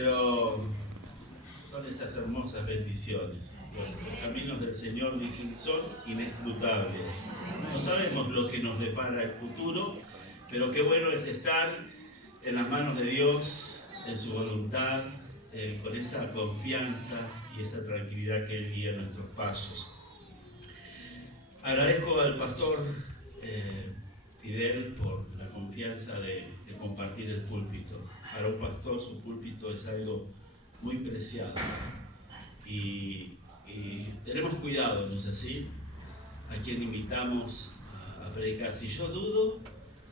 pero son esas hermosas bendiciones. Los caminos del Señor, dicen, son inescrutables. No sabemos lo que nos depara el futuro, pero qué bueno es estar en las manos de Dios, en su voluntad, con esa confianza y esa tranquilidad que Él guía nuestros pasos. Agradezco al pastor Fidel por la confianza de compartir el púlpito. Para un pastor su púlpito es algo muy preciado y tenemos cuidado, ¿no es así? A quien invitamos a predicar. Si yo dudo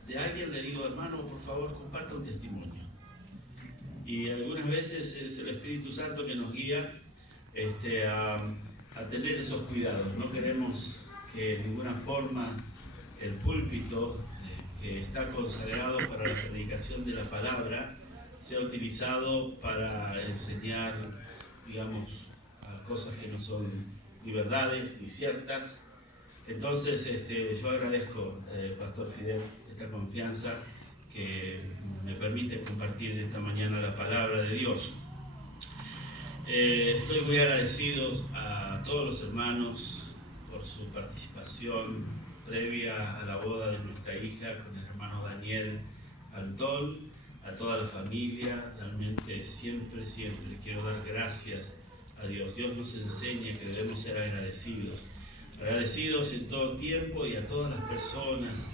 de alguien, le digo, hermano, por favor, comparta un testimonio. Y algunas veces es el Espíritu Santo que nos guía a tener esos cuidados. No queremos que de ninguna forma el púlpito que está consagrado para la predicación de la palabra sea utilizado para enseñar, digamos, cosas que no son ni verdades ni ciertas. Entonces yo agradezco, Pastor Fidel, esta confianza que me permite compartir esta mañana la palabra de Dios. Estoy muy agradecido a todos los hermanos por su participación previa a la boda de nuestra hija con el hermano Daniel Antón, a toda la familia. Realmente siempre quiero dar gracias a Dios. Dios nos enseña que debemos ser agradecidos en todo tiempo, y a todas las personas,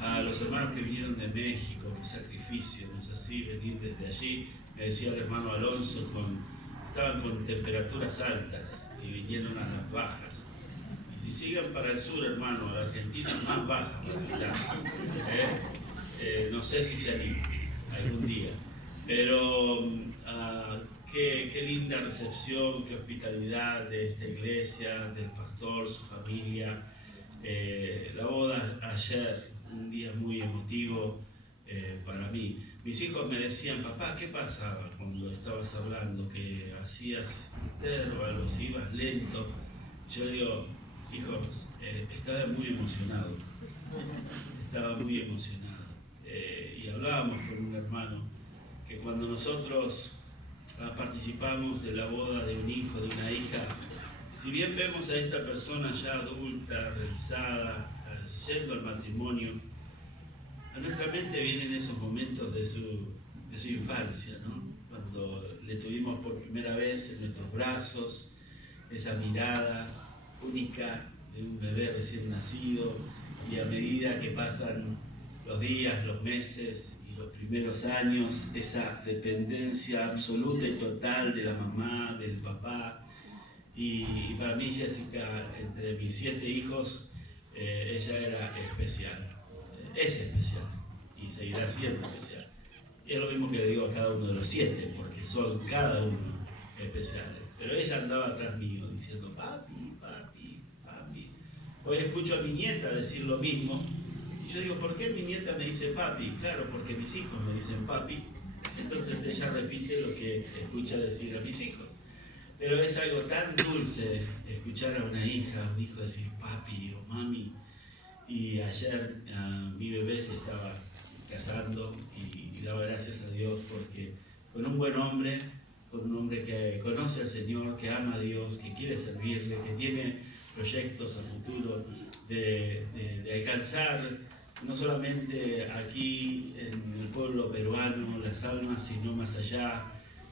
a los hermanos que vinieron de México, qué sacrificio, ¿no es así? Venir desde allí, me decía el hermano Alonso, estaban con temperaturas altas y vinieron a las bajas. Y si sigan para el sur, hermano, la Argentina más baja, no sé si se anima algún día, pero qué linda recepción, qué hospitalidad de esta iglesia, del pastor, su familia. La boda ayer, un día muy emotivo para mí. Mis hijos me decían, papá, ¿qué pasaba cuando estabas hablando? Que hacías intervalos, ibas lento. Yo digo, hijos, estaba muy emocionado. Y hablábamos con un hermano que cuando nosotros participamos de la boda de un hijo, de una hija, si bien vemos a esta persona ya adulta, realizada, yendo al matrimonio, a nuestra mente vienen esos momentos de su infancia, ¿no? Cuando le tuvimos por primera vez en nuestros brazos, esa mirada única de un bebé recién nacido, y a medida que pasan los días, los meses y los primeros años, esa dependencia absoluta y total de la mamá, del papá. Y para mí, Jessica, entre mis 7 hijos, ella era especial. Es especial y seguirá siendo especial. Y es lo mismo que le digo a cada uno de los 7, porque son cada uno especiales. Pero ella andaba atrás mío diciendo, papi, papi, papi. Hoy escucho a mi nieta decir lo mismo. Y yo digo, ¿por qué mi nieta me dice papi? Claro, porque mis hijos me dicen papi. Entonces ella repite lo que escucha decir a mis hijos. Pero es algo tan dulce escuchar a una hija, a un hijo decir papi o mami. Y ayer mi bebé se estaba casando y daba gracias a Dios porque con un buen hombre, con un hombre que conoce al Señor, que ama a Dios, que quiere servirle, que tiene proyectos a futuro de alcanzar no solamente aquí en el pueblo peruano las almas, sino más allá,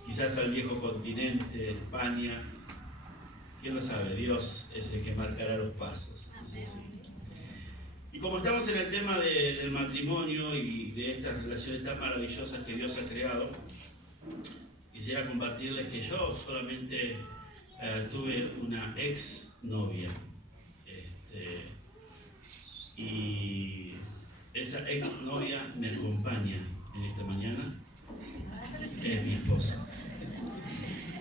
quizás al viejo continente, España. ¿Quién lo sabe? Dios es el que marcará los pasos. No sé si... Y como estamos en el tema del matrimonio y de estas relaciones tan maravillosas que Dios ha creado, quisiera compartirles que yo solamente tuve una ex novia. Y esa ex novia me acompaña en esta mañana. Es mi esposa.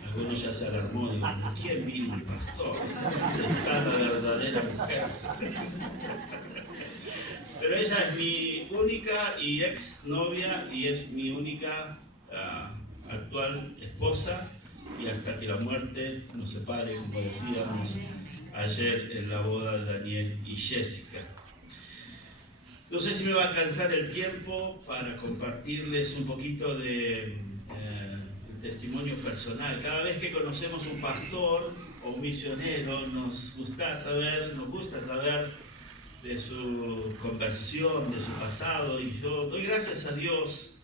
Algunos ya se alarmó, digo, ¿quién vino el pastor? Está la verdadera mujer. Pero ella es mi única y ex novia y es mi única actual esposa, y hasta que la muerte nos separe, como decíamos ayer en la boda de Daniel y Jessica. No sé si me va a alcanzar el tiempo para compartirles un poquito del testimonio personal. Cada vez que conocemos un pastor o un misionero, nos gusta saber de su conversión, de su pasado, y yo doy gracias a Dios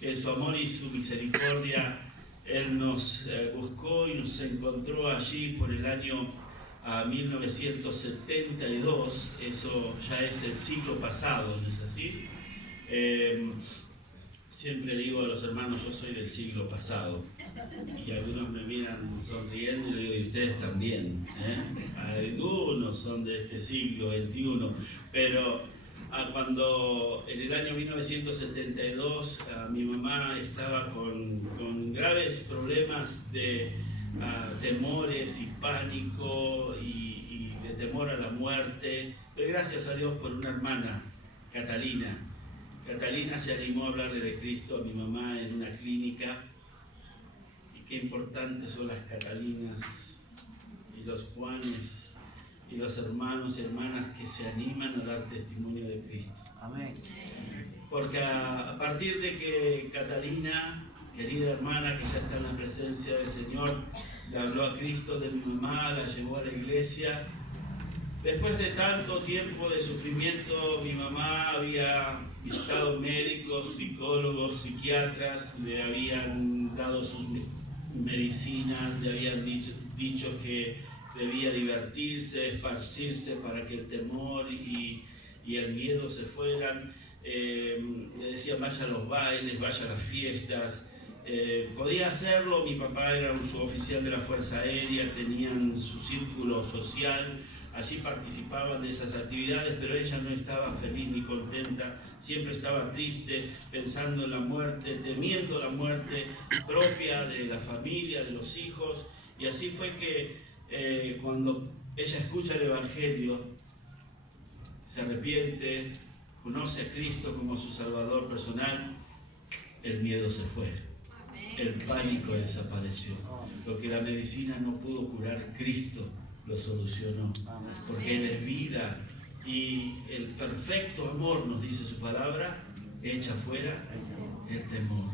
que en su amor y su misericordia Él nos buscó y nos encontró allí por el año 1972. Eso ya es el siglo pasado, ¿no es así? Siempre digo a los hermanos, yo soy del siglo pasado, y algunos me miran sonriendo y le digo, y ustedes también, algunos son de este siglo XXI, pero cuando en el año 1972 mi mamá estaba con graves problemas de temores y pánico y de temor a la muerte, pero gracias a Dios por una hermana, Catalina. Catalina se animó a hablarle de Cristo a mi mamá en una clínica, y qué importantes son las Catalinas y los Juanes y los hermanos y hermanas que se animan a dar testimonio de Cristo. Amén. Porque a partir de que Catalina, querida hermana que ya está en la presencia del Señor, le habló a Cristo de mi mamá, la llevó a la iglesia. Después de tanto tiempo de sufrimiento, mi mamá había visitado médicos, psicólogos, psiquiatras, le habían dado sus medicinas, le habían dicho que debía divertirse, esparcirse para que el temor y el miedo se fueran. Le decían vaya a los bailes, vaya a las fiestas. Podía hacerlo, mi papá era un suboficial de la Fuerza Aérea, tenían su círculo social. Allí participaban de esas actividades, pero ella no estaba feliz ni contenta, siempre estaba triste, pensando en la muerte, temiendo la muerte propia de la familia, de los hijos. Y así fue que cuando ella escucha el Evangelio, se arrepiente, conoce a Cristo como su Salvador personal, el miedo se fue, el pánico desapareció. Lo que la medicina no pudo curar, Cristo lo solucionó, porque Él es vida, y el perfecto amor, nos dice su palabra, echa fuera el temor.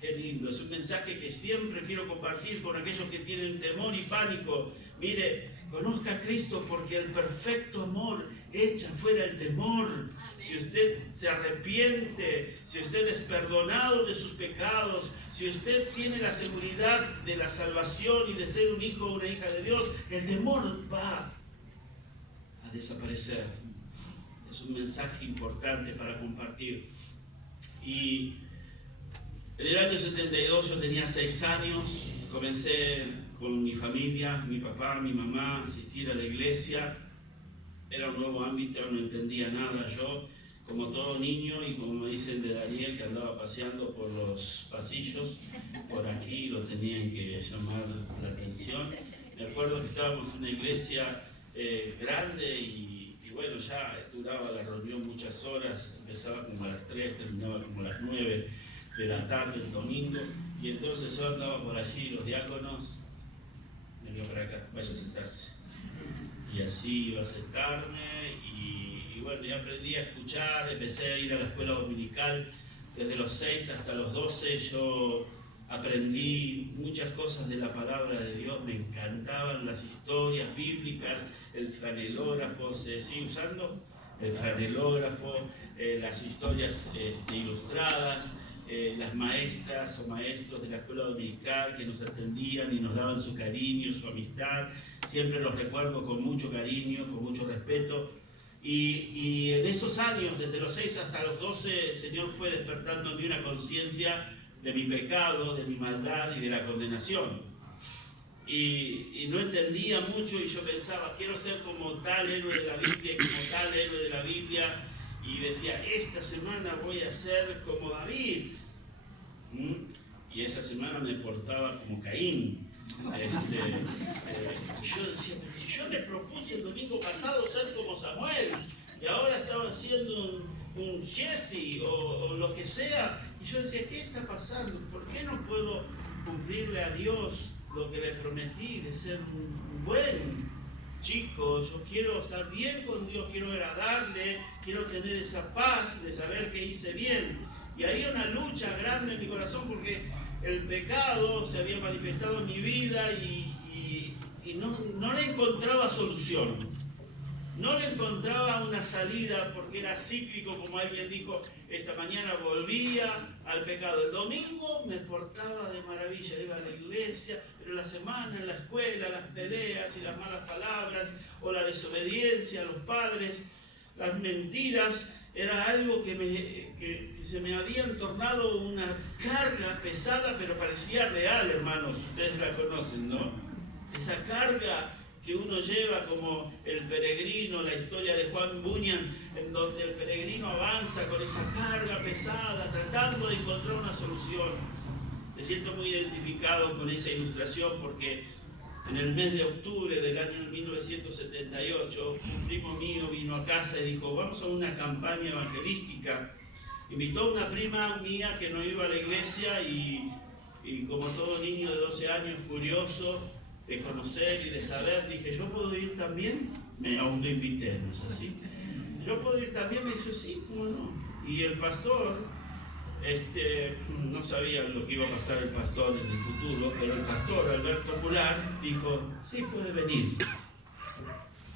Qué lindo, es un mensaje que siempre quiero compartir con aquellos que tienen temor y pánico. Mire, conozca a Cristo, porque el perfecto amor echa fuera el temor. Si usted se arrepiente, si usted es perdonado de sus pecados, si usted tiene la seguridad de la salvación y de ser un hijo o una hija de Dios, el temor va a desaparecer. Es un mensaje importante para compartir. Y en el año 72 yo tenía 6 años, comencé con mi familia, mi papá, mi mamá, a asistir a la iglesia. Era un nuevo ámbito, no entendía nada yo, como todo niño, y como me dicen de Daniel, que andaba paseando por los pasillos, por aquí lo tenían que llamar la atención. Me acuerdo que estábamos en una iglesia grande y bueno, ya duraba la reunión muchas horas, empezaba como a las 3, terminaba como a las 9 de la tarde el domingo, y entonces yo andaba por allí, los diáconos, venía para acá, vaya a sentarse. Y así iba a sentarme, y bueno, ya aprendí a escuchar, empecé a ir a la escuela dominical desde los 6 hasta los 12, yo aprendí muchas cosas de la palabra de Dios, me encantaban las historias bíblicas, el franelógrafo, se sigue usando, el franelógrafo, las historias ilustradas, las maestras o maestros de la escuela dominical que nos atendían y nos daban su cariño, su amistad. Siempre los recuerdo con mucho cariño, con mucho respeto. Y en esos años, desde los 6 hasta los 12, el Señor fue despertando en mí una conciencia de mi pecado, de mi maldad y de la condenación. Y no entendía mucho, y yo pensaba, quiero ser como tal héroe de la Biblia, como tal héroe de la Biblia. Y decía, esta semana voy a ser como David. Y esa semana me portaba como Caín. Yo decía, pero si yo me propuse el domingo pasado ser como Samuel, y ahora estaba haciendo un Jesse o lo que sea, y yo decía, ¿qué está pasando? ¿Por qué no puedo cumplirle a Dios lo que le prometí de ser un buen chico? Yo quiero estar bien con Dios, quiero agradarle, quiero tener esa paz de saber que hice bien. Y había una lucha grande en mi corazón, porque el pecado se había manifestado en mi vida y no le encontraba solución. No le encontraba una salida porque era cíclico, como alguien dijo, esta mañana volvía al pecado. El domingo me portaba de maravilla, iba a la iglesia, pero la semana en la escuela, las peleas y las malas palabras, o la desobediencia a los padres, las mentiras, era algo que se me habían tornado una carga pesada, pero parecía real, hermanos. Ustedes la conocen, ¿no? Esa carga que uno lleva como el peregrino, la historia de Juan Bunyan, en donde el peregrino avanza con esa carga pesada, tratando de encontrar una solución. Me siento muy identificado con esa ilustración porque en el mes de octubre del año 1978, un primo mío vino a casa y dijo, vamos a una campaña evangelística. Invitó a una prima mía que no iba a la iglesia y como todo niño de 12 años, curioso de conocer y de saber, dije, ¿yo puedo ir también? Me autoinvité, ¿no es así? ¿Yo puedo ir también? Me dijo, sí, ¿cómo no? Y el pastor, no sabía lo que iba a pasar el pastor en el futuro, pero el pastor Alberto Mular dijo, sí, puede venir.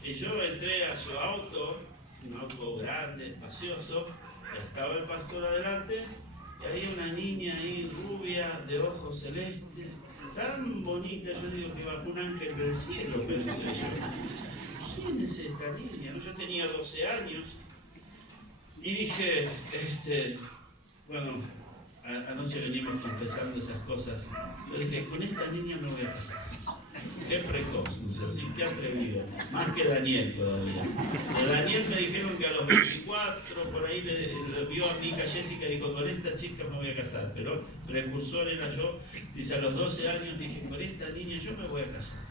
Y yo entré a su auto, un auto grande, espacioso, estaba el pastor adelante, y había una niña ahí rubia, de ojos celestes, tan bonita, yo digo que bajó un ángel del cielo, pensé yo. ¿Quién es esta niña? Yo tenía 12 años y dije, bueno, anoche venimos confesando esas cosas. Yo dije, con esta niña me voy a casar. Qué precoz, no sé si, qué atrevido. Más que Daniel todavía. De Daniel me dijeron que a los 24, por ahí le vio a mi hija Jessica y dijo, con esta chica me voy a casar. Pero precursor era yo. Dice, a los 12 años dije, con esta niña yo me voy a casar.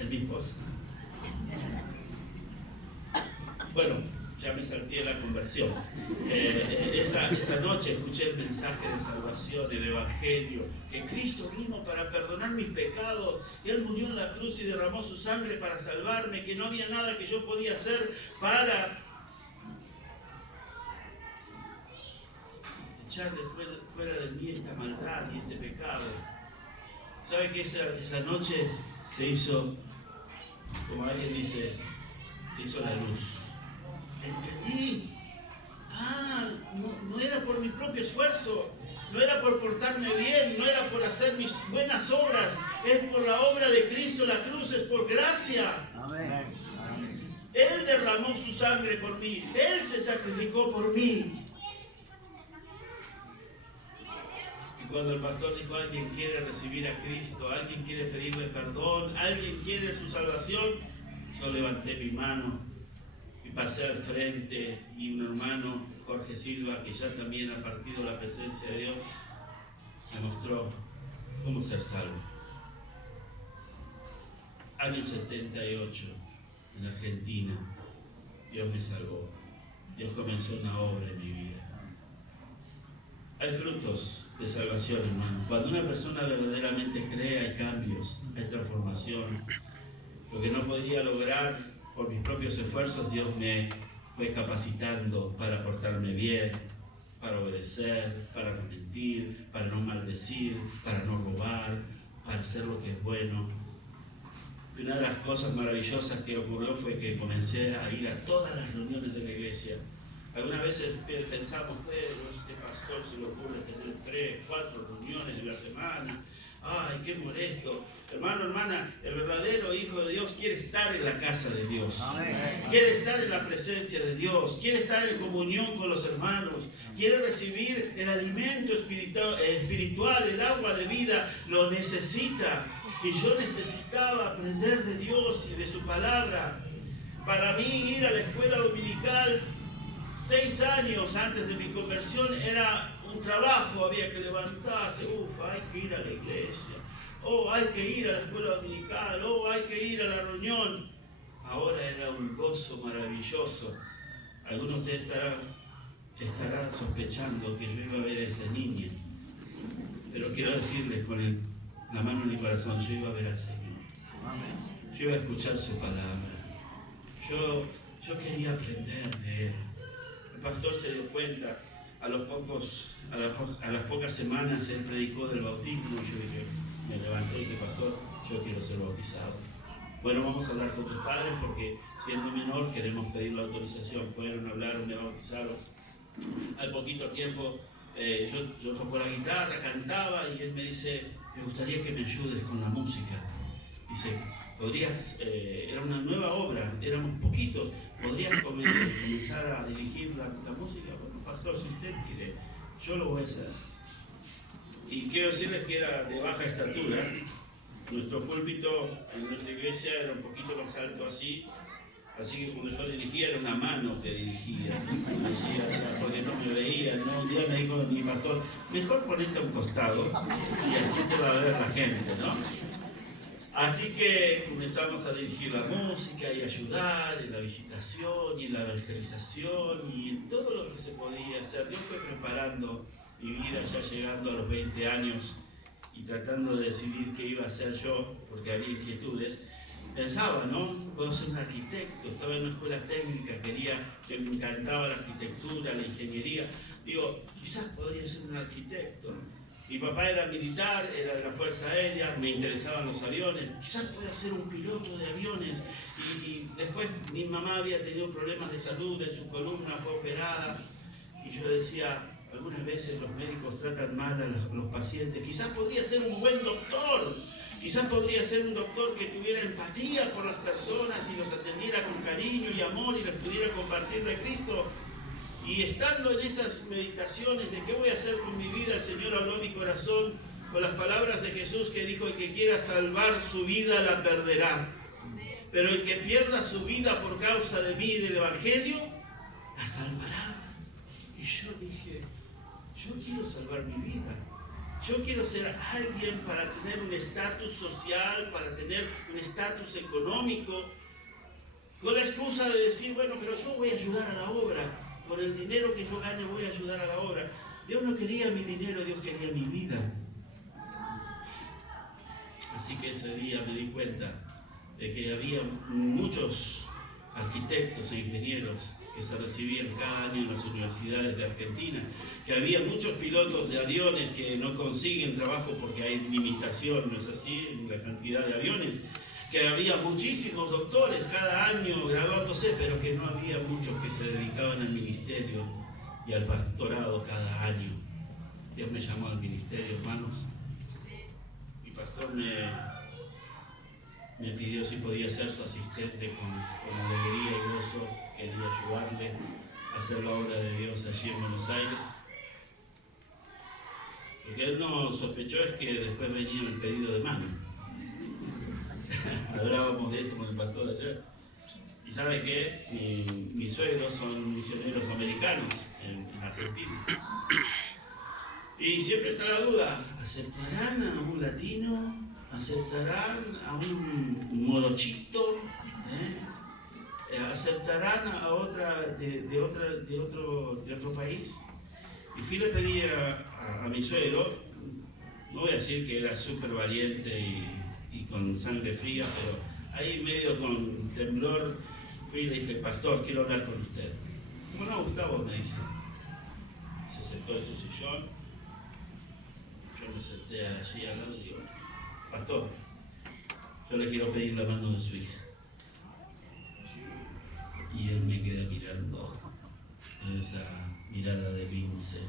Es mi esposa. Bueno, ya me salté la conversión. Esa noche escuché el mensaje de salvación, el Evangelio, que Cristo vino para perdonar mis pecados, y Él murió en la cruz y derramó su sangre para salvarme, que no había nada que yo podía hacer para echar de fuera de mí esta maldad y este pecado. ¿Sabe que esa noche se hizo, como alguien dice, se hizo la luz? Entendí. No era por mi propio esfuerzo, no era por portarme bien, no era por hacer mis buenas obras, es por la obra de Cristo, la cruz es por gracia. Amén. Él derramó su sangre por mí, Él se sacrificó por mí. Y cuando el pastor dijo, alguien quiere recibir a Cristo, alguien quiere pedirle perdón, alguien quiere su salvación, yo levanté mi mano y pasé al frente, y un hermano, Jorge Silva, que ya también ha partido la presencia de Dios, me mostró cómo ser salvo. Año 78, en Argentina, Dios me salvó. Dios comenzó una obra en mi vida. Hay frutos de salvación, hermano. Cuando una persona verdaderamente cree, hay cambios, hay transformación. Lo que no podía lograr por mis propios esfuerzos, Dios me fue capacitando para portarme bien, para obedecer, para no mentir, para no maldecir, para no robar, para hacer lo que es bueno. Y una de las cosas maravillosas que ocurrió fue que comencé a ir a todas las reuniones de la iglesia. Algunas veces pensamos, este pastor se le ocurre tener 3, 4 reuniones en la semana. ¡Ay, qué molesto! Hermano, hermana, el verdadero Hijo de Dios quiere estar en la casa de Dios. Amén. Quiere estar en la presencia de Dios. Quiere estar en comunión con los hermanos. Quiere recibir el alimento espiritual, el agua de vida. Lo necesita. Y yo necesitaba aprender de Dios y de su palabra. Para mí, ir a la escuela dominical 6 años antes de mi conversión era un trabajo, había que levantarse, hay que ir a la iglesia, hay que ir a la escuela dominical, hay que ir a la reunión. Ahora era un gozo maravilloso. Algunos de ustedes estarán sospechando que yo iba a ver a esa niña, pero quiero decirles con la mano en mi corazón, yo iba a ver al Señor. Yo iba a escuchar su palabra. Yo quería aprender de Él. El pastor se dio cuenta. a las pocas semanas él predicó del bautismo y yo dije, me levanté y dije, pastor, yo quiero ser bautizado. Bueno, vamos a hablar con tus padres porque siendo menor queremos pedir la autorización. Fueron, hablaron, me bautizaron. Al poquito tiempo yo toco la guitarra, cantaba y él me dice, me gustaría que me ayudes con la música. Dice, podrías, era una nueva obra, éramos poquitos, podrías comenzar a dirigir la música. Bueno, pastor, si usted quiere, yo lo voy a hacer. Y quiero decirles que era de baja estatura. Nuestro púlpito en nuestra iglesia era un poquito más alto así que cuando yo dirigía era una mano que dirigía, porque no me veía, ¿no? Un día me dijo mi pastor, mejor ponerte a un costado y así te va a ver la gente, ¿no? Así que comenzamos a dirigir la música y ayudar en la visitación y en la evangelización y en todo lo que se podía hacer. Dios fue preparando mi vida ya llegando a los 20 años y tratando de decidir qué iba a hacer yo, porque había inquietudes. Pensaba, ¿no? Puedo ser un arquitecto, estaba en una escuela técnica, que me encantaba la arquitectura, la ingeniería. Digo, quizás podría ser un arquitecto. Mi papá era militar, era de la Fuerza Aérea, me interesaban los aviones, quizás pueda ser un piloto de aviones. Y después mi mamá había tenido problemas de salud, en su columna fue operada, y yo decía, algunas veces los médicos tratan mal a los pacientes, quizás podría ser un buen doctor, quizás podría ser un doctor que tuviera empatía por las personas y los atendiera con cariño y amor y les pudiera compartir de Cristo. Y estando en esas meditaciones de qué voy a hacer con mi vida, el Señor habló a mi corazón con las palabras de Jesús que dijo, el que quiera salvar su vida la perderá, pero el que pierda su vida por causa de mí y del Evangelio, la salvará. Y yo dije, yo quiero salvar mi vida. Yo quiero ser alguien para tener un estatus social, para tener un estatus económico, con la excusa de decir, bueno, pero yo voy a ayudar a la obra. Con el dinero que yo gane voy a ayudar a la obra. Dios no quería mi dinero, Dios quería mi vida. Así que ese día me di cuenta de que había muchos arquitectos e ingenieros que se recibían cada año en las universidades de Argentina, que había muchos pilotos de aviones que no consiguen trabajo porque hay limitación, ¿no es así?, en la cantidad de aviones, que había muchísimos doctores cada año graduándose, pero que no había muchos que se dedicaban al ministerio y al pastorado cada año. Dios me llamó al ministerio, hermanos. Mi pastor me pidió si podía ser su asistente con alegría y gozo. Quería ayudarle a hacer la obra de Dios allí en Buenos Aires. Lo que él no sospechó es que después venía el pedido de mano. Hablábamos de esto con el pastor ayer. Y sabe que mis suegros son misioneros americanos en Argentina. Y siempre está la duda, ¿aceptarán a un latino? ¿Aceptarán a un morochito? ¿Aceptarán a otra de otro país? Y fui y le pedí a mi suegro, no voy a decir que era súper valiente y con sangre fría, pero ahí medio con temblor, fui y le dije, pastor, quiero hablar con usted. ¿Cómo no, Gustavo? Me dice. Se sentó en su sillón, yo me senté allí al lado y digo, pastor, yo le quiero pedir la mano de su hija. Y él me queda mirando con esa mirada de lince.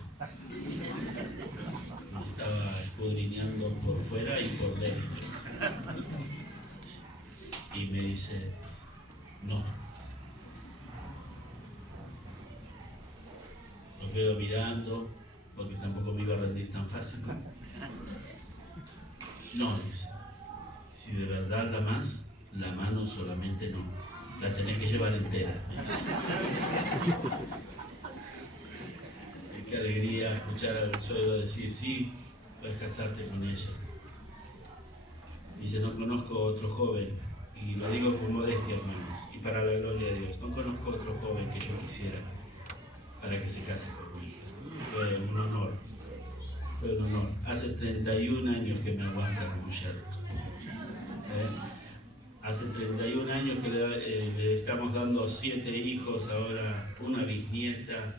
Me estaba escudriñando por fuera y por dentro. Y me dice, no. Lo quedo mirando, porque tampoco me iba a rendir tan fácil. No, dice, si de verdad la amás, la mano solamente no, la tenés que llevar entera. Qué alegría escuchar al suegro decir, sí, puedes casarte con ella. Dice, no conozco otro joven, y lo digo con modestia, hermanos, y para la gloria de Dios, no conozco otro joven que yo quisiera para que se case con mi hija. Fue un honor, fue un honor. Hace 31 años que me aguanta como yerno. Hace 31 años que le estamos dando 7 hijos, ahora una bisnieta,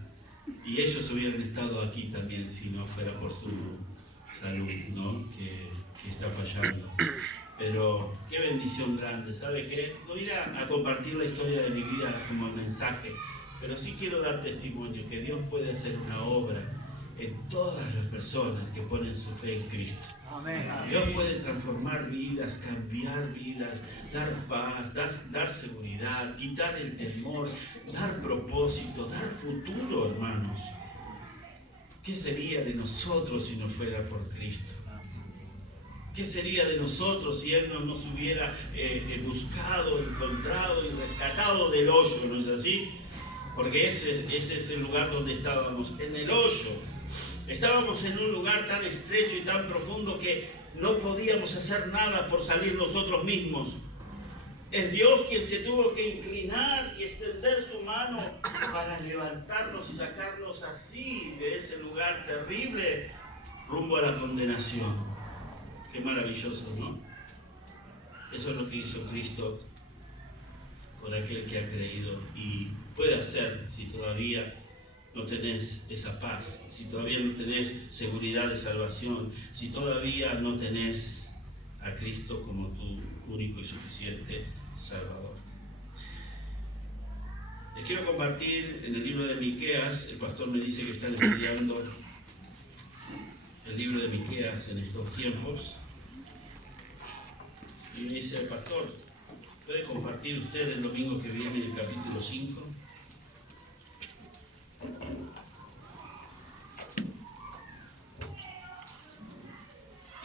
Y ellos hubieran estado aquí también si no fuera por su salud, ¿no? Que está fallando. Pero qué bendición grande, ¿sabe qué? No ir a compartir la historia de mi vida como mensaje, pero sí quiero dar testimonio que Dios puede hacer una obra en todas las personas que ponen su fe en Cristo. Amén. Dios puede transformar vidas, cambiar vidas, dar paz, dar seguridad, quitar el temor, dar propósito, dar futuro, hermanos. ¿Qué sería de nosotros si no fuera por Cristo? ¿Qué sería de nosotros si Él no nos hubiera buscado, encontrado y rescatado del hoyo, ¿no es así? Porque ese es el lugar donde estábamos, en el hoyo. Estábamos en un lugar tan estrecho y tan profundo que no podíamos hacer nada por salir nosotros mismos. Es Dios quien se tuvo que inclinar y extender su mano para levantarnos y sacarnos así de ese lugar terrible rumbo a la condenación. Qué maravilloso, ¿no? Eso es lo que hizo Cristo con aquel que ha creído y puede hacer si todavía no tenés esa paz, si todavía no tenés seguridad de salvación, si todavía no tenés a Cristo como tu único y suficiente Salvador. Les quiero compartir en el libro de Miqueas. El pastor me dice que están estudiando el libro de Miqueas en estos tiempos. Y me dice el pastor, ¿puede compartir usted el domingo que viene el capítulo 5?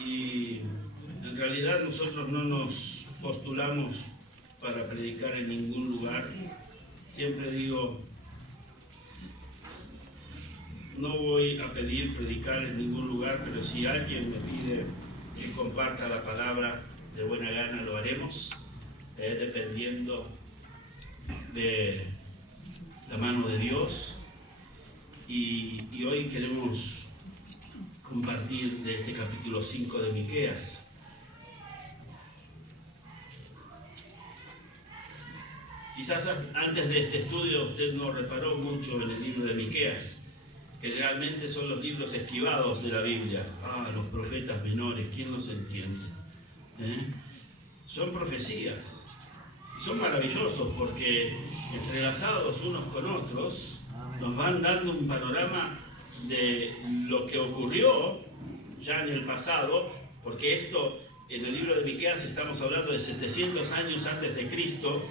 Y en realidad nosotros no nos postulamos para predicar en ningún lugar. Siempre digo, no voy a pedir predicar en ningún lugar, pero si alguien me pide que comparta la palabra, de buena gana lo haremos, dependiendo de la mano de Dios. Y hoy queremos compartir de este capítulo 5 de Miqueas. Quizás antes de este estudio usted no reparó mucho en el libro de Miqueas. Generalmente son los libros esquivados de la Biblia. Los profetas menores, ¿quién los entiende? Son profecías. Son maravillosos porque entrelazados unos con otros nos van dando un panorama de lo que ocurrió ya en el pasado, porque esto en el libro de Miqueas estamos hablando de 700 años antes de Cristo.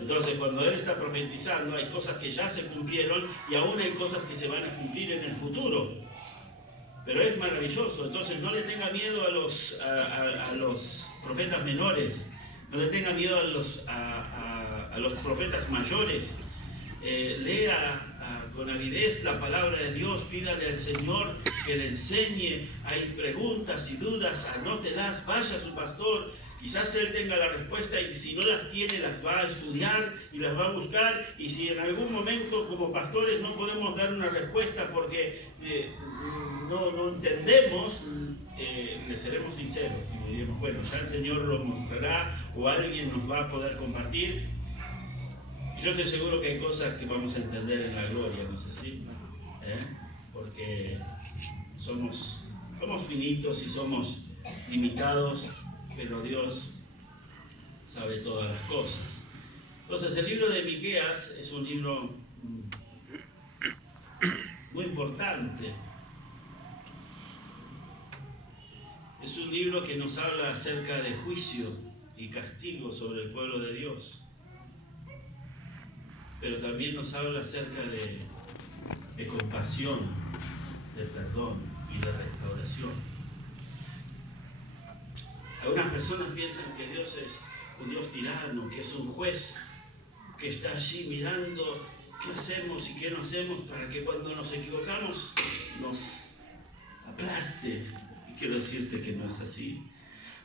Entonces cuando él está profetizando hay cosas que ya se cumplieron y aún hay cosas que se van a cumplir en el futuro. Pero es maravilloso. Entonces no le tenga miedo a los profetas menores, no le tenga miedo a los profetas mayores. Lea con avidez la palabra de Dios, pídale al Señor que le enseñe. Hay preguntas y dudas, anótelas, vaya a su pastor. Quizás él tenga la respuesta y si no las tiene las va a estudiar y las va a buscar. Y si en algún momento como pastores no podemos dar una respuesta porque no entendemos, le seremos sinceros y diremos, bueno, ya el Señor lo mostrará o alguien nos va a poder compartir. Y yo estoy seguro que hay cosas que vamos a entender en la gloria, ¿no es así? Porque somos finitos y somos limitados, pero Dios sabe todas las cosas. Entonces el libro de Miqueas es un libro muy importante. Es un libro que nos habla acerca de juicio y castigo sobre el pueblo de Dios. Pero también nos habla acerca de compasión, de perdón y de restauración. Algunas personas piensan que Dios es un Dios tirano, que es un juez que está allí mirando qué hacemos y qué no hacemos para que cuando nos equivocamos nos aplaste. Y quiero decirte que no es así.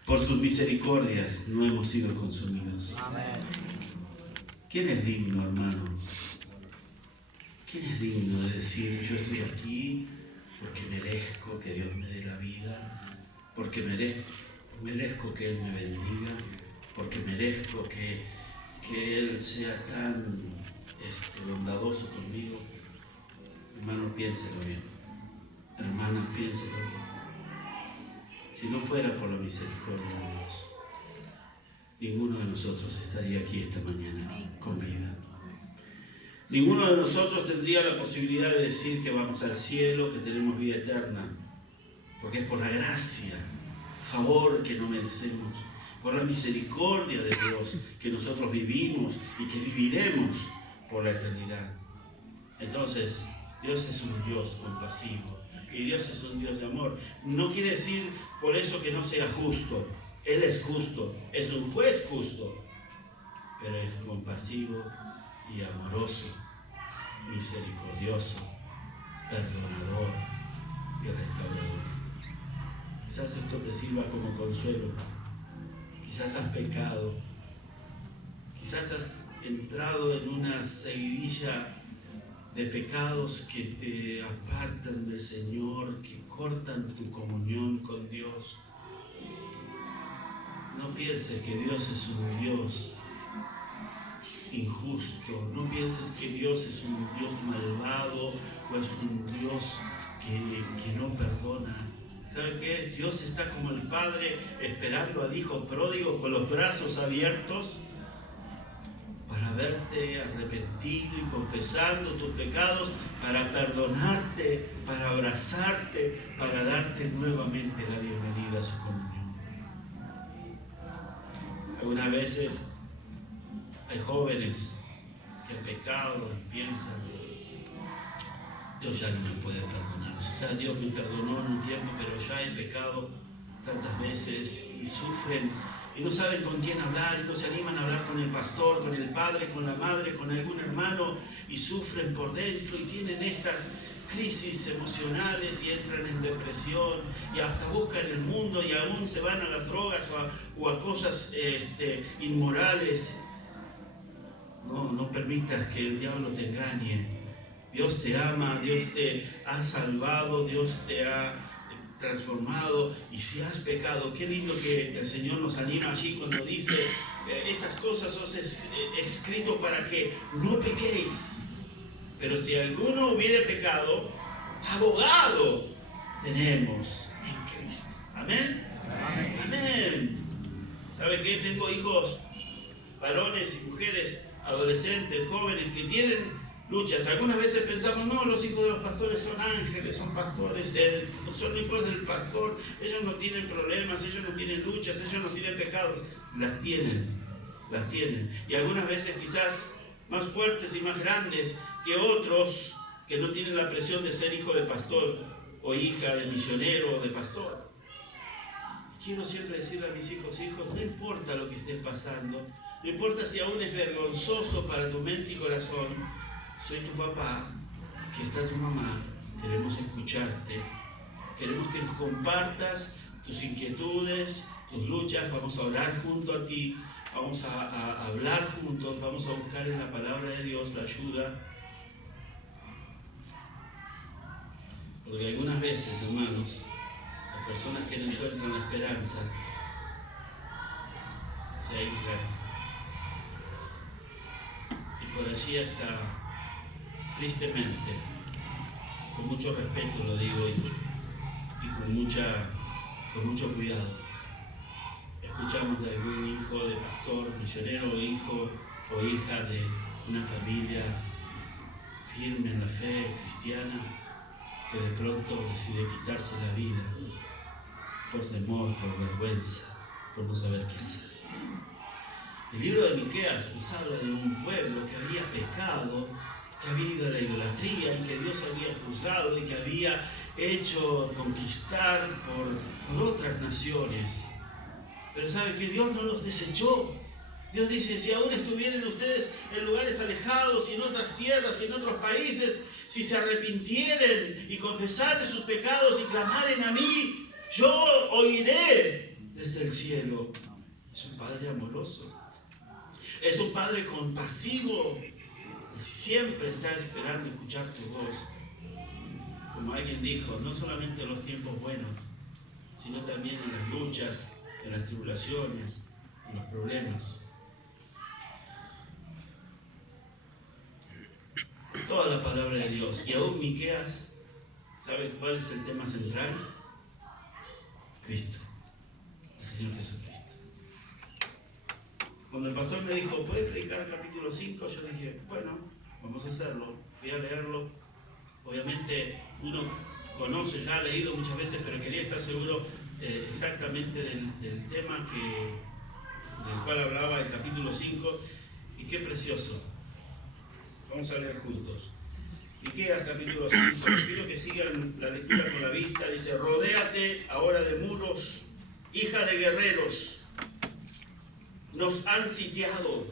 Por sus misericordias no hemos sido consumidos. Amén. ¿Quién es digno, hermano? ¿Quién es digno de decir, yo estoy aquí porque merezco que Dios me dé la vida, porque merezco que Él me bendiga, porque merezco que Él sea tan bondadoso conmigo? Hermano, piénselo bien. Hermana, piénselo bien. Si no fuera por la misericordia de Dios, ninguno de nosotros estaría aquí esta mañana con vida. Ninguno de nosotros tendría la posibilidad de decir que vamos al cielo, que tenemos vida eterna, porque es por la gracia, favor que no merecemos, por la misericordia de Dios que nosotros vivimos y que viviremos por la eternidad. Entonces, Dios es un Dios compasivo y Dios es un Dios de amor. No quiere decir por eso que no sea justo. Él es justo, es un juez justo, pero es compasivo y amoroso, misericordioso, perdonador y restaurador. Quizás esto te sirva como consuelo. Quizás has pecado. Quizás has entrado en una seguidilla de pecados que te apartan del Señor, que cortan tu comunión con Dios. No pienses que Dios es un Dios injusto. No pienses que Dios es un Dios malvado o es un Dios que no perdona. ¿Sabe qué? Dios está como el Padre esperando al Hijo pródigo con los brazos abiertos para verte arrepentido y confesando tus pecados, para perdonarte, para abrazarte, para darte nuevamente la bienvenida a su comunión. Algunas veces hay jóvenes que han pecado y piensan, Dios ya no me puede perdonar. Ya Dios me perdonó en un tiempo, pero ya he pecado tantas veces y sufren y no saben con quién hablar y no se animan a hablar con el pastor, con el padre, con la madre, con algún hermano y sufren por dentro y tienen estas crisis emocionales y entran en depresión y hasta buscan el mundo y aún se van a las drogas o a cosas inmorales. No permitas que el diablo te engañe. Dios te ama, Dios te ha salvado, Dios te ha transformado. Y si has pecado, qué lindo que el Señor nos anima allí cuando dice estas cosas os he escrito para que no pequéis. Pero si alguno hubiere pecado, abogado tenemos en Cristo. Amén. Amén. Amén. ¿Sabe qué? Tengo hijos varones y mujeres, adolescentes, jóvenes que tienen luchas. Algunas veces pensamos, no, los hijos de los pastores son ángeles, son pastores, son hijos del pastor, ellos no tienen problemas, ellos no tienen luchas, ellos no tienen pecados. Las tienen. Y algunas veces quizás más fuertes y más grandes que otros que no tienen la presión de ser hijo de pastor o hija de misionero o de pastor. Quiero siempre decirle a mis hijos, no importa lo que estés pasando, no importa si aún es vergonzoso para tu mente y corazón, soy tu papá, aquí está tu mamá, queremos escucharte, queremos que nos compartas tus inquietudes, tus luchas, vamos a orar junto a ti, vamos a hablar juntos, vamos a buscar en la palabra de Dios la ayuda. Porque algunas veces, hermanos, las personas que no encuentran la esperanza se aíslan. Y por allí hasta, tristemente, con mucho respeto lo digo y con mucho cuidado, escuchamos de algún hijo de pastor, misionero, hijo o hija de una familia firme en la fe cristiana, que de pronto decide quitarse la vida por temor, por vergüenza, por no saber qué hacer. El libro de Miqueas nos habla de un pueblo que había pecado, que había ido a la idolatría y que Dios había juzgado y que había hecho conquistar por otras naciones. Pero ¿sabe que Dios no los desechó? Dios dice, si aún estuvieran ustedes en lugares alejados y en otras tierras y en otros países, si se arrepintieren y confesaren sus pecados y clamaren a mí, yo oiré desde el cielo. Es un Padre amoroso. Es un Padre compasivo. Siempre está esperando escuchar tu voz. Como alguien dijo, no solamente en los tiempos buenos, sino también en las luchas, en las tribulaciones, en los problemas. toda la palabra de Dios. Y aún Miqueas, ¿sabes cuál es el tema central? Cristo, el Señor Jesucristo. Cuando el pastor me dijo, ¿puede predicar el capítulo 5? Yo dije, bueno, vamos a hacerlo. Fui a leerlo. Obviamente uno conoce, ya ha leído muchas veces, pero quería estar seguro exactamente del tema del cual hablaba el capítulo 5. Y qué precioso. Vamos a leer juntos. Miqueas capítulo 5. Les pido que sigan la lectura con la vista. Dice, rodéate ahora de muros, hija de guerreros. Nos han sitiado,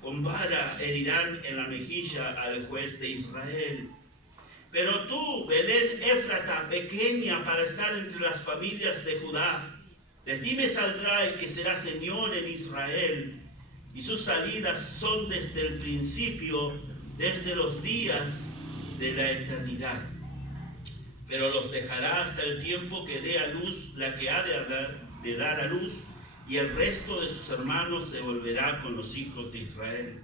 con vara herirán en la mejilla al juez de Israel. Pero tú, Belén Éfrata, pequeña para estar entre las familias de Judá, de ti me saldrá el que será Señor en Israel, y sus salidas son desde el principio, desde los días de la eternidad. Pero los dejará hasta el tiempo que dé a luz la que ha de dar a luz, y el resto de sus hermanos se volverá con los hijos de Israel.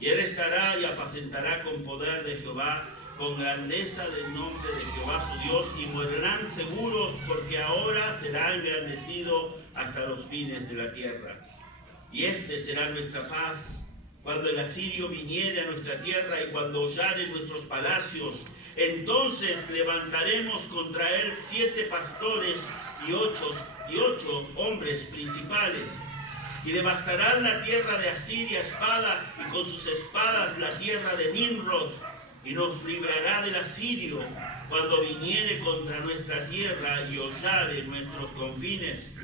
Y él estará y apacentará con poder de Jehová, con grandeza del nombre de Jehová su Dios, y morirán seguros, porque ahora será engrandecido hasta los fines de la tierra. Y este será nuestra paz, cuando el asirio viniere a nuestra tierra y cuando hollare nuestros palacios. Entonces levantaremos contra él 7 pastores y ocho hombres principales, y devastarán la tierra de Asiria a espada, y con sus espadas la tierra de Nimrod, y nos librará del asirio cuando viniere contra nuestra tierra y hollare nuestros confines.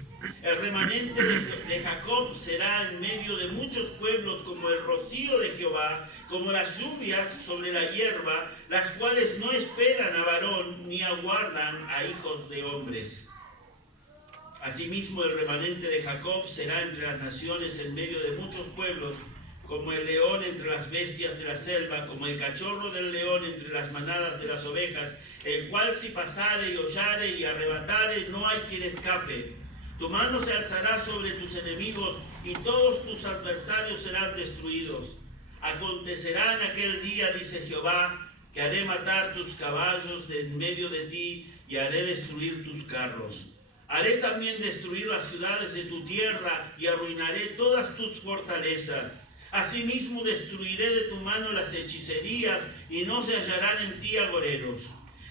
El remanente de Jacob será en medio de muchos pueblos como el rocío de Jehová, como las lluvias sobre la hierba, las cuales no esperan a varón ni aguardan a hijos de hombres. Asimismo, el remanente de Jacob será entre las naciones en medio de muchos pueblos, como el león entre las bestias de la selva, como el cachorro del león entre las manadas de las ovejas, el cual si pasare y hollare y arrebatare, no hay quien escape. Tu mano se alzará sobre tus enemigos, y todos tus adversarios serán destruidos. Acontecerá en aquel día, dice Jehová, que haré matar tus caballos de en medio de ti, y haré destruir tus carros. Haré también destruir las ciudades de tu tierra, y arruinaré todas tus fortalezas. Asimismo destruiré de tu mano las hechicerías, y no se hallarán en ti agoreros.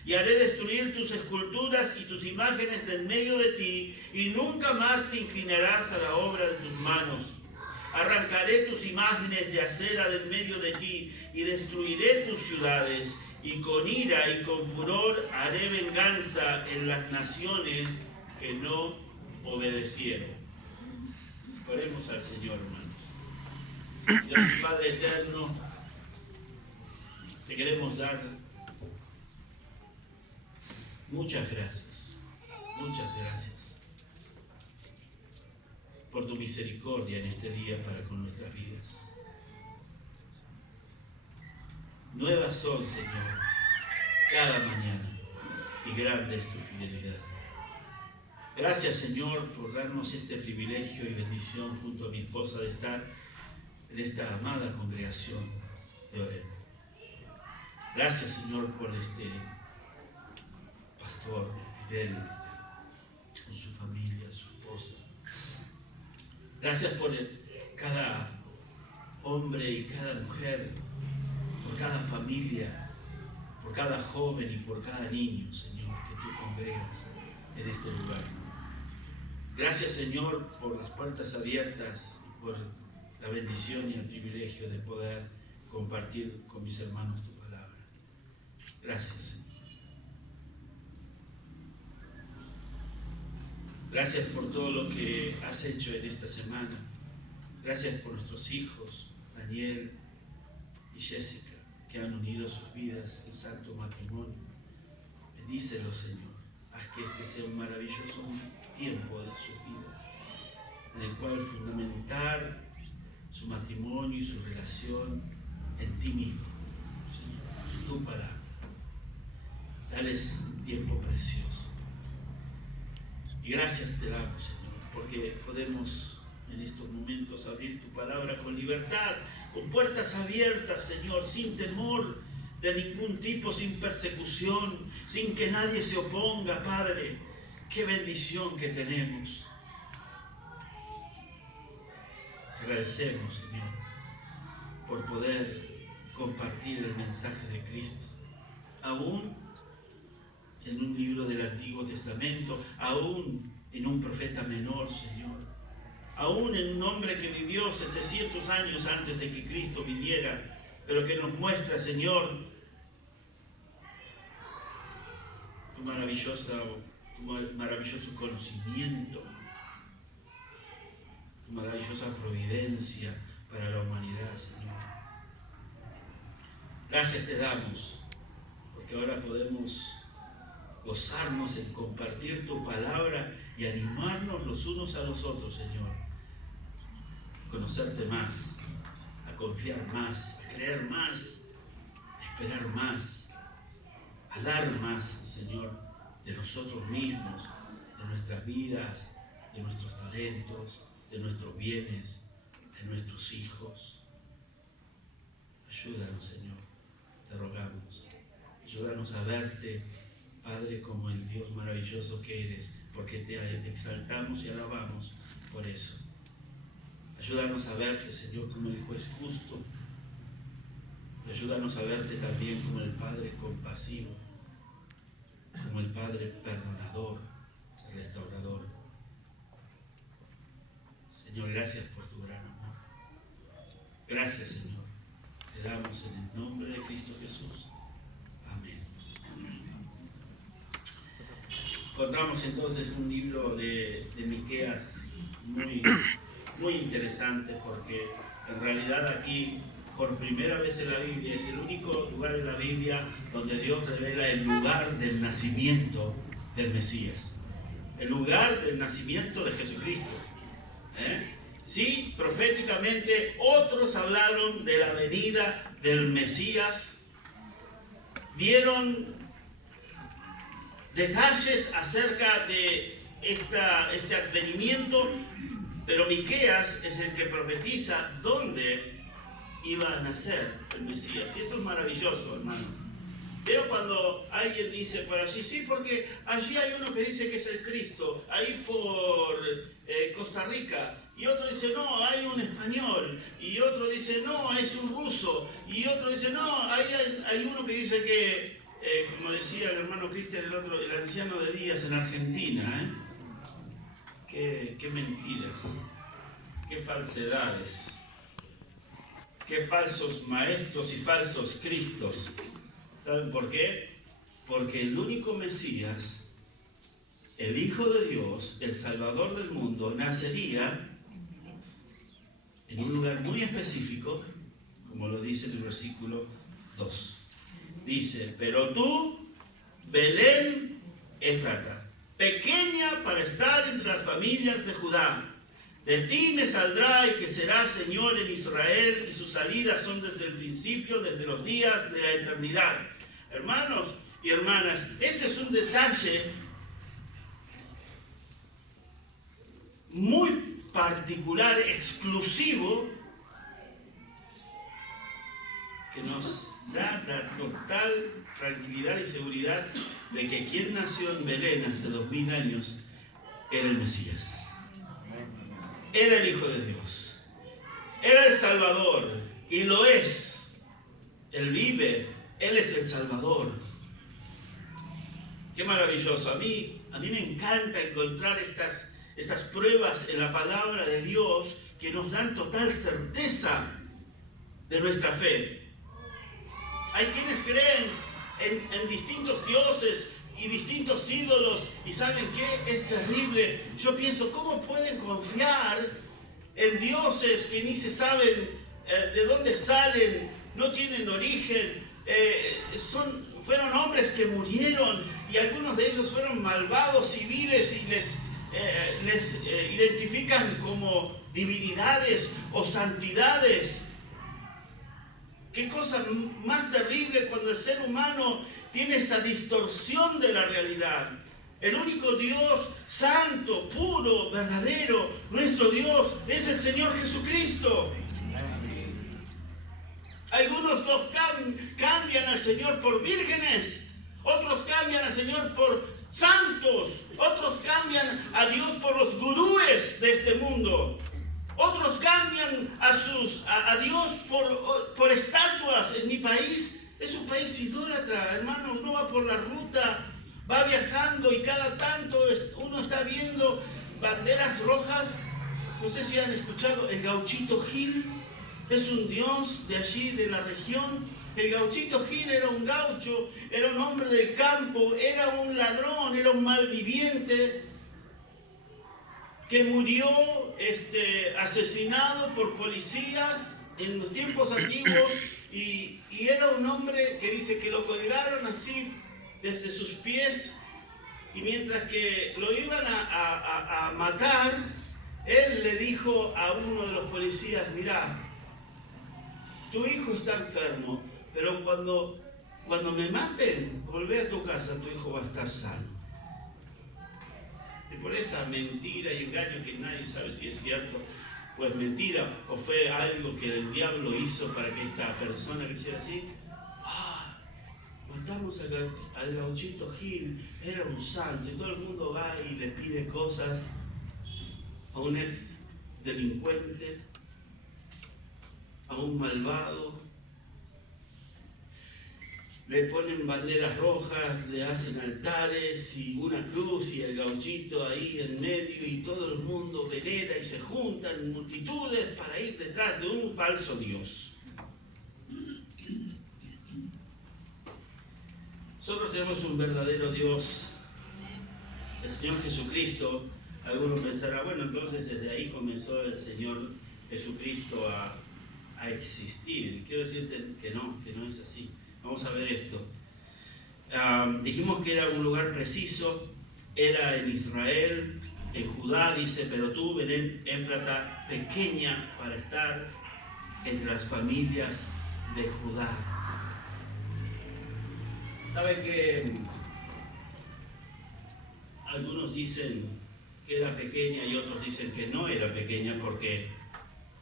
Y haré destruir tus esculturas y tus imágenes de en medio de ti, y nunca más te inclinarás a la obra de tus manos. Arrancaré tus imágenes de acera de en medio de ti, y destruiré tus ciudades, y con ira y con furor haré venganza en las naciones que no obedecieron. Oremos al Señor, hermanos. Dios Padre eterno, te queremos dar muchas gracias por tu misericordia en este día para con nuestras vidas. Nuevas son, Señor, cada mañana, y grande es tu fidelidad. Gracias, Señor, por darnos este privilegio y bendición junto a mi esposa de estar en esta amada congregación de Oreb. Gracias, Señor, por este pastor Fidel, con su familia, su esposa. Gracias por cada hombre y cada mujer, por cada familia, por cada joven y por cada niño, Señor, que tú congregas en este lugar. Gracias, Señor, por las puertas abiertas, por la bendición y el privilegio de poder compartir con mis hermanos tu palabra. Gracias, Señor. Gracias por todo lo que has hecho en esta semana. Gracias por nuestros hijos, Daniel y Jessica, que han unido sus vidas en santo matrimonio. Bendícelos, Señor. Haz que este sea un maravilloso tiempo de sus vidas, en el cual fundamentar su matrimonio y su relación en ti mismo, en tu palabra. Dales un tiempo precioso. Y gracias te damos, Señor, porque podemos en estos momentos abrir tu palabra con libertad, con puertas abiertas, Señor, sin temor, de ningún tipo, sin persecución, sin que nadie se oponga, Padre. Qué bendición que tenemos. Agradecemos, Señor, por poder compartir el mensaje de Cristo, aún en un libro del Antiguo Testamento, aún en un profeta menor, Señor, aún en un hombre que vivió 700 años antes de que Cristo viniera, pero que nos muestra, Señor, tu maravilloso conocimiento, tu maravillosa providencia para la humanidad, Señor. Gracias te damos, porque ahora podemos gozarnos en compartir tu palabra y animarnos los unos a los otros, Señor. A conocerte más, a confiar más, a creer más, a esperar más, a dar más, Señor, de nosotros mismos, de nuestras vidas, de nuestros talentos, de nuestros bienes, de nuestros hijos. Ayúdanos, Señor, te rogamos. Ayúdanos a verte, Padre, como el Dios maravilloso que eres, porque te exaltamos y alabamos por eso. Ayúdanos a verte, Señor, como el juez justo. Y ayúdanos a verte también como el Padre compasivo, como el Padre perdonador, restaurador. Señor, gracias por tu gran amor. Gracias, Señor. Te damos en el nombre de Cristo Jesús. Amén. Encontramos entonces un libro de Miqueas muy interesante, porque en realidad aquí, por primera vez en la Biblia, es el único lugar en la Biblia donde Dios revela el lugar del nacimiento del Mesías, el lugar del nacimiento de Jesucristo. Sí, proféticamente otros hablaron de la venida del Mesías, dieron detalles acerca de este advenimiento, pero Miqueas es el que profetiza dónde iba a nacer el Mesías. Y esto es maravilloso, hermano. Pero cuando alguien dice por allí, sí, porque allí hay uno que dice que es el Cristo, ahí por Costa Rica, y otro dice, no, hay un español, y otro dice, no, es un ruso, y otro dice, no, hay uno que dice que, como decía el hermano Cristian, el anciano de Díaz en Argentina, qué mentiras, qué falsedades, qué falsos maestros y falsos cristos. ¿Saben por qué? Porque el único Mesías, el Hijo de Dios, el Salvador del mundo, nacería en un lugar muy específico, como lo dice en el versículo 2. Dice, pero tú, Belén Efrata, pequeña para estar entre las familias de Judá, de ti me saldrá el que será Señor en Israel, y sus salidas son desde el principio, desde los días de la eternidad. Hermanos y hermanas, este es un detalle muy particular, exclusivo, que nos da la total tranquilidad y seguridad de que quien nació en Belén hace 2000 años era el Mesías. Era el Hijo de Dios, era el Salvador, y lo es. Él vive, Él es el Salvador. Qué maravilloso. A mí me encanta encontrar estas pruebas en la palabra de Dios que nos dan total certeza de nuestra fe. Hay quienes creen en distintos dioses y distintos ídolos, y ¿saben qué? Es terrible. Yo pienso, ¿cómo pueden confiar en dioses que ni se saben de dónde salen, no tienen origen? Fueron hombres que murieron, y algunos de ellos fueron malvados, civiles, y les identifican como divinidades o santidades. Qué cosa más terrible cuando el ser humano tiene esa distorsión de la realidad. El único Dios santo, puro, verdadero, nuestro Dios, es el Señor Jesucristo. Algunos cambian al Señor por vírgenes, otros cambian al Señor por santos, otros cambian a Dios por los gurúes de este mundo, otros cambian a Dios por estatuas. En mi país es un país idólatra, hermano. Uno va por la ruta, va viajando y cada tanto uno está viendo banderas rojas. No sé si han escuchado el Gauchito Gil. Es un dios de allí, de la región. El Gauchito Gil era un gaucho, era un hombre del campo, era un ladrón, era un malviviente que murió asesinado por policías en los tiempos antiguos, y era un hombre que dice que lo colgaron así desde sus pies, y mientras que lo iban a matar, él le dijo a uno de los policías: mirá, tu hijo está enfermo, pero cuando me maten, volvé a tu casa, tu hijo va a estar sano. Y por esa mentira y engaño que nadie sabe si es cierto o es mentira, o fue algo que el diablo hizo para que esta persona creyera así. Matamos al Gauchito Gil, era un santo, y todo el mundo va y le pide cosas a un ex delincuente, a un malvado. Le ponen banderas rojas, le hacen altares y una cruz y el gauchito ahí en medio, y todo el mundo venera y se juntan multitudes para ir detrás de un falso Dios. Nosotros tenemos un verdadero Dios, el Señor Jesucristo. Algunos pensarán, bueno, entonces desde ahí comenzó el Señor Jesucristo a existir. Quiero decirte que no es así. Vamos a ver esto. Dijimos que era un lugar preciso, era en Israel, en Judá, dice: pero tú, Belén Éfrata, pequeña para estar entre las familias de Judá. ¿Saben que algunos dicen que era pequeña y otros dicen que no era pequeña porque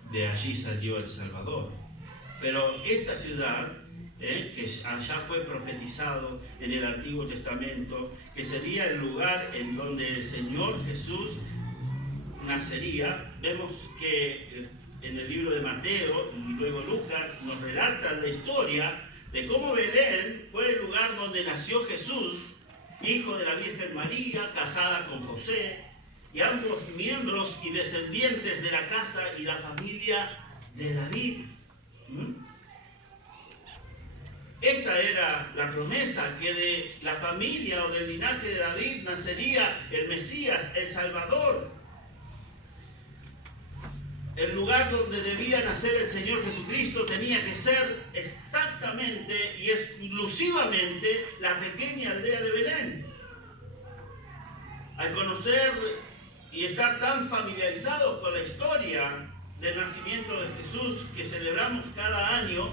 de allí salió el Salvador? Pero esta ciudad, que allá fue profetizado en el Antiguo Testamento, que sería el lugar en donde el Señor Jesús nacería, vemos que en el libro de Mateo y luego Lucas nos relatan la historia de cómo Belén fue el lugar donde nació Jesús, hijo de la Virgen María, casada con José, y ambos miembros y descendientes de la casa y la familia de David. Esta era la promesa, que de la familia o del linaje de David nacería el Mesías, el Salvador. El lugar donde debía nacer el Señor Jesucristo tenía que ser exactamente y exclusivamente la pequeña aldea de Belén. Al conocer y estar tan familiarizados con la historia del nacimiento de Jesús que celebramos cada año,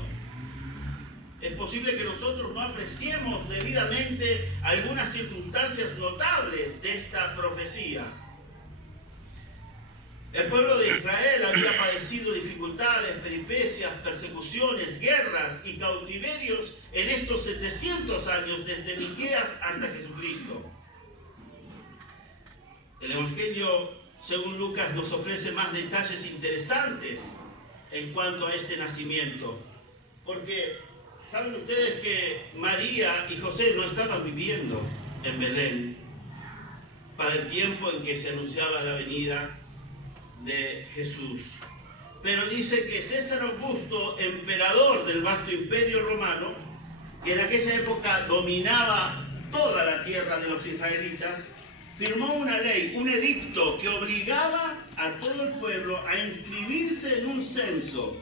es posible que nosotros no apreciemos debidamente algunas circunstancias notables de esta profecía. El pueblo de Israel había padecido dificultades, peripecias, persecuciones, guerras y cautiverios en estos 700 años, desde Miqueas hasta Jesucristo. El Evangelio, según Lucas, nos ofrece más detalles interesantes en cuanto a este nacimiento, porque ¿saben ustedes que María y José no estaban viviendo en Belén para el tiempo en que se anunciaba la venida de Jesús? Pero dice que César Augusto, emperador del vasto imperio romano, que en aquella época dominaba toda la tierra de los israelitas, firmó una ley, un edicto que obligaba a todo el pueblo a inscribirse en un censo.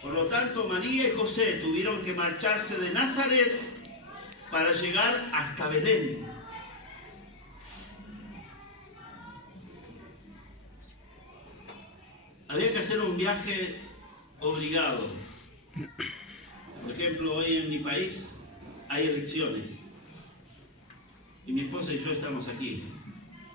Por lo tanto, María y José tuvieron que marcharse de Nazaret para llegar hasta Belén. Había que hacer un viaje obligado. Por ejemplo, hoy en mi país hay elecciones. Y mi esposa y yo estamos aquí.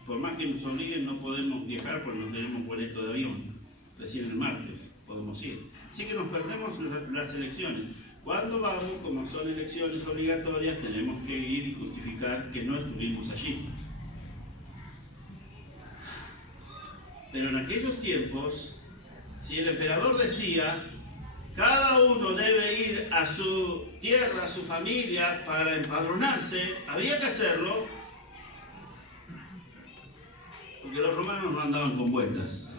Por más que nos obliguen, no podemos viajar porque no tenemos boleto de avión. Recién el martes podemos ir. Así que nos perdemos las elecciones. Cuando vamos, como son elecciones obligatorias, tenemos que ir y justificar que no estuvimos allí. Pero en aquellos tiempos, si el emperador decía, cada uno debe ir a su tierra, a su familia, para empadronarse, había que hacerlo, porque los romanos no andaban con vueltas.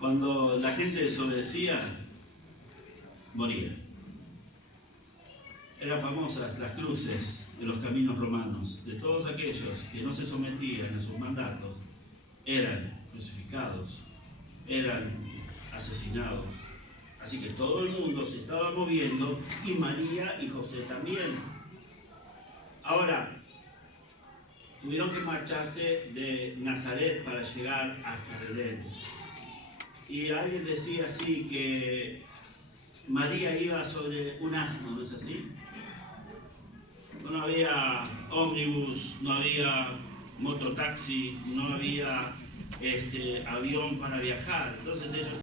Cuando la gente desobedecía, moría. Eran famosas las cruces de los caminos romanos. De todos aquellos que no se sometían a sus mandatos, eran crucificados, eran asesinados. Así que todo el mundo se estaba moviendo, y María y José también. Ahora, tuvieron que marcharse de Nazaret para llegar hasta Belén. Y alguien decía así que María iba sobre un asno, ¿no es así? No había ómnibus, no había mototaxi, no había avión para viajar. Entonces ellos